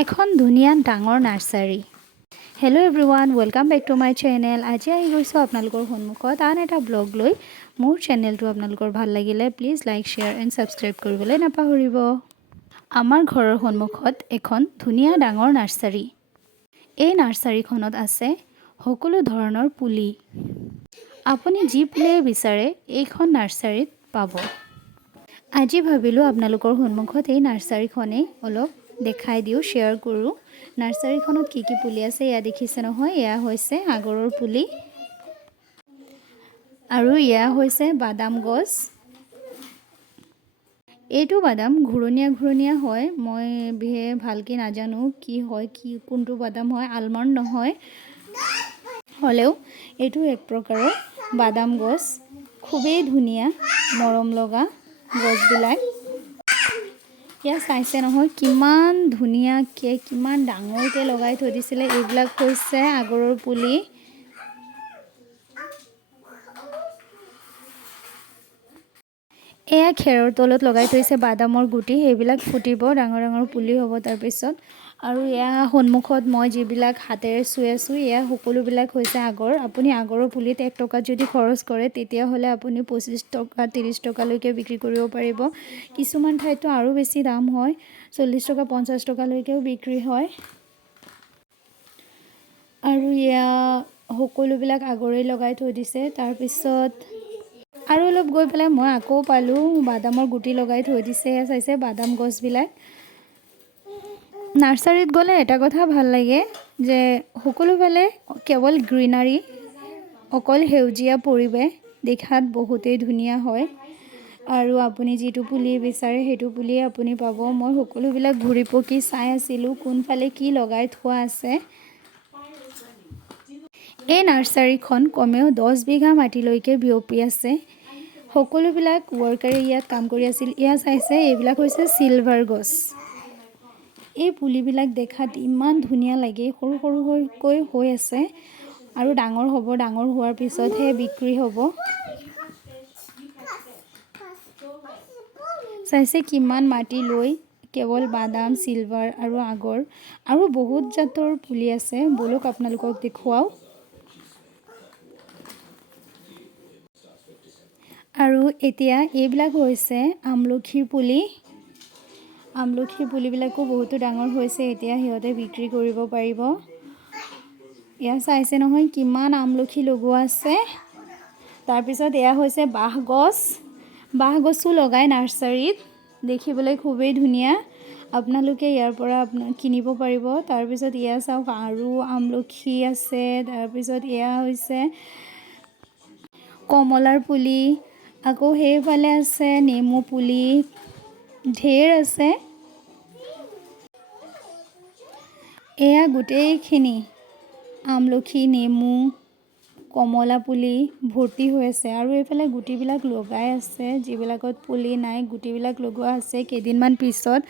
এখন ধুনীয়া ডাঙৰ nursery. Hello' everyone, welcome back to my channel. আজি আহি গৈছোঁ আপোনালোকৰ সন্মুখত আন এটা ব্লগ লৈ। মোৰ চেনেলটো আপোনালোকৰ ভাল লাগিলে please like, share and subscribe কৰিবলৈ নাপাহৰিব। আমাৰ ঘৰৰ সন্মুখত এখন ধুনীয়া ডাঙৰ নাৰ্সাৰী। এই নাৰ্সাৰীখনত আছে সকলো ধৰণৰ পুলি। আপুনি যি পুলিয়ে বিচাৰে এইখন নাৰ্সাৰীত পাব। আজি ভাবিলোঁ আপোনালোকৰ সন্মুখত এই নাৰ্সাৰীখনেই অলপ দেখাই দিওঁ, শ্বেয়াৰ কৰোঁ। নাৰ্সাৰীখনত কি পুলি আছে এয়া দেখিছে নহয়, এয়া হৈছে আগৰৰ পুলি আৰু এয়া হৈছে বাদাম গছ। এইটো বাদাম ঘূৰণীয়া হয়, মই ভালকৈ নাজানো কি হয়, কোনটো বাদাম হয়, আলমণ্ড নহয়, হ'লেও এইটো এক প্ৰকাৰৰ বাদাম গছ। খুবেই ধুনীয়া মৰম লগা গছবিলাক। এয়া চাইছে নহয় কিমান ধুনীয়াকৈ কিমান ডাঙৰকৈ লগাই থৈ দিছিলে। এইবিলাক হৈছে আগৰৰ পুলি। এয়া খেৰৰ তলত লগাই থৈছে বাদামৰ গুটি, সেইবিলাক ফুটিব, ডাঙৰ ডাঙৰ পুলি হ'ব তাৰপিছত। আৰু এয়া সন্মুখত মই যিবিলাক হাতেৰে চুই আছোঁ এয়া সকলোবিলাক হৈছে আগৰ। আপুনি আগৰৰ পুলিত 1 টকা যদি খৰচ কৰে তেতিয়াহ'লে আপুনি 25 টকা 30 টকালৈকে বিক্ৰী কৰিব পাৰিব। কিছুমান ঠাইতো আৰু বেছি দাম হয়, 40 টকা 50 টকালৈকেও বিক্ৰী হয়। আৰু এয়া সকলোবিলাক আগৰে লগাই থৈ দিছে। তাৰপিছত আৰু অলপ গৈ পেলাই মই আকৌ পালোঁ বাদামৰ গুটি লগাই থৈ দিছে। এয়া চাইছে বাদাম গছবিলাক। নাৰ্সাৰীত গ'লে এটা কথা ভাল লাগে যে সকলোফালে কেৱল গ্ৰীনাৰী, অকল সেউজীয়া পৰিৱেশ, দেখাত বহুতেই ধুনীয়া হয়। আৰু আপুনি যিটো পুলি বিচাৰে সেইটো পুলিয়ে আপুনি পাব। মই সকলোবিলাক ঘূৰি পকি চাই আছিলোঁ কোনফালে কি লগাই থোৱা আছে। এই নাৰ্সাৰীখন কমেও 10 বিঘা মাটিলৈকে বিয়পি আছে। সকলোবিলাক ৱৰ্কাৰে ইয়াত কাম কৰি আছিল। এয়া চাইছে এইবিলাক হৈছে চিলভাৰ গছ। এই পুলিবিলাক দেখাত ইমান ধুনীয়া লাগে, সৰু সৰুকৈ হৈ আছে আৰু ডাঙৰ হ'ব। ডাঙৰ হোৱাৰ পিছতহে বিক্ৰী হ'ব। চাইছে কিমান মাটি লৈ কেৱল বাদাম, চিলভাৰ আৰু আগৰ আৰু বহুত জাতৰ পুলি আছে। বলক আপোনালোকক দেখুৱাওঁ। আৰু এতিয়া এইবিলাক হৈছে আমলখিৰ পুলি। আমলখিৰ পুলিবিলাকো বহুতো ডাঙৰ হৈছে, এতিয়া সিহঁতে বিক্ৰী কৰিব পাৰিব। এয়া চাইছে নহয় কিমান আমলখি লগোৱা আছে। তাৰপিছত এয়া হৈছে বাঁহ গছ। বাঁহ গছো লগাই নাৰ্সাৰীত, দেখিবলৈ খুবেই ধুনীয়া। আপোনালোকে ইয়াৰ পৰা কিনিব পাৰিব। তাৰপিছত এয়া চাওক আৰু আমলখি আছে। তাৰপিছত এয়া হৈছে কমলাৰ পুলি, আকৌ সেইফালে আছে নেমু পুলি, ঢেৰ আছে। এয়া গোটেইখিনি আমলখি, নেমু, কমলা পুলি ভৰ্তি হৈ আছে। আৰু এইফালে গুটিবিলাক লগাই আছে, যিবিলাকত পুলি নাই গুটিবিলাক লগোৱা আছে। কেইদিনমান পিছত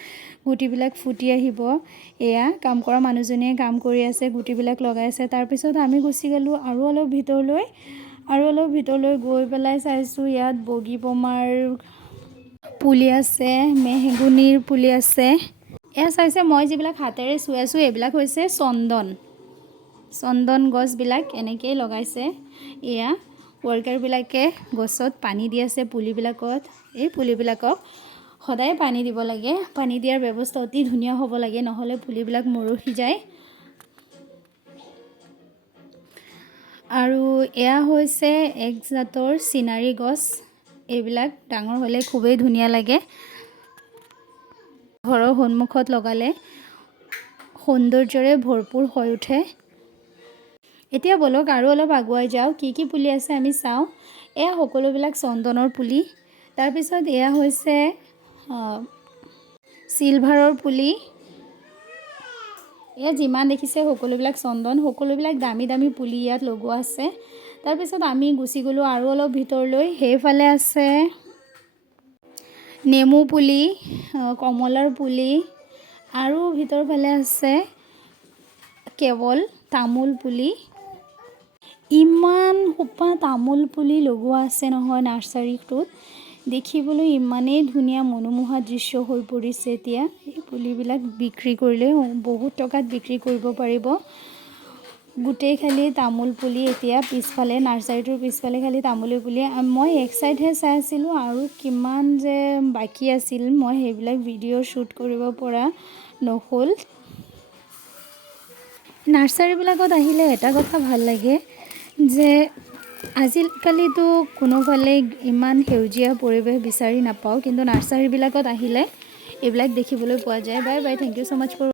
গুটিবিলাক ফুটি আহিব। এয়া কাম কৰা মানুহজনীয়ে কাম কৰি আছে, গুটিবিলাক লগাই আছে। তাৰপিছত আমি গুচি গ'লোঁ আৰু অলপ ভিতৰলৈ গৈ পেলাই চাইছোঁ ইয়াত বগীপমাৰ পুলি আছে, মেহগনিৰ পুলি আছে। এয়া চাইছে মই যিবিলাক হাতেৰে চুই আছোঁ এইবিলাক হৈছে চন্দন গছবিলাক এনেকেই লগাইছে। এয়া ৱৰ্কাৰবিলাকে গছত পানী দি আছে পুলিবিলাকত। এই পুলিবিলাকক সদায় পানী দিব লাগে। পানী দিয়াৰ ব্যৱস্থা অতি ধুনীয়া হ'ব লাগে, নহ'লে পুলিবিলাক মৰহি যায়। আৰু এয়া হৈছে এক জাতৰ চিনাৰী গছ। এইবিলাক ডাঙৰ হ'লে খুবেই ধুনীয়া লাগে। ঘৰৰ সন্মুখত লগালে সৌন্দৰ্যৰে ভৰপূৰ হৈ উঠে। এতিয়া বলক আৰু অলপ আগুৱাই যাওঁ, কি পুলি আছে আমি চাওঁ। এয়া সকলোবিলাক চন্দনৰ পুলি। তাৰপিছত এয়া হৈছে চিলভাৰৰ পুলি। এয়া যিমান দেখিছে সকলোবিলাক চন্দন, সকলোবিলাক দামী দামী পুলি ইয়াত লগোৱা আছে। তাৰপিছত আমি গুচি গ'লোঁ আৰু অলপ ভিতৰলৈ। সেইফালে আছে নেমু পুলি, কমলাৰ পুলি, আৰু ভিতৰ ফালে আছে কেৱল তামোল পুলি। ইমান সোপা তামোল পুলি লগোৱা আছে নহয় নাৰ্সাৰীটোত। দেখিবলৈ ইমানেই ধুনীয়া মনোমোহা দৃশ্য হৈ পৰিছে এতিয়া। এই পুলিবিলাক বিক্ৰী কৰিলে বহুত টকাত বিক্ৰী কৰিব পাৰিব। গোটেই খালি তামোল পুলি এতিয়া পিছফালে নাৰ্চাৰীটোৰ পিছফালে খালি তামোলৰ পুলি। মই এক চাইডহে চাই আছিলোঁ আৰু কিমান যে বাকী আছিল মই সেইবিলাক ভিডিঅ' শ্বুট কৰিব পৰা নহ'ল। নাৰ্চাৰীবিলাকত আহিলে এটা কথা ভাল লাগে যে আজিকালিতো কোনোফালে ইমান সেউজীয়া পৰিৱেশ বিচাৰি নাপাওঁ, কিন্তু নাৰ্চাৰীবিলাকত আহিলে এইবিলাক দেখিবলৈ পোৱা যায়। Bye bye, thank you so' much for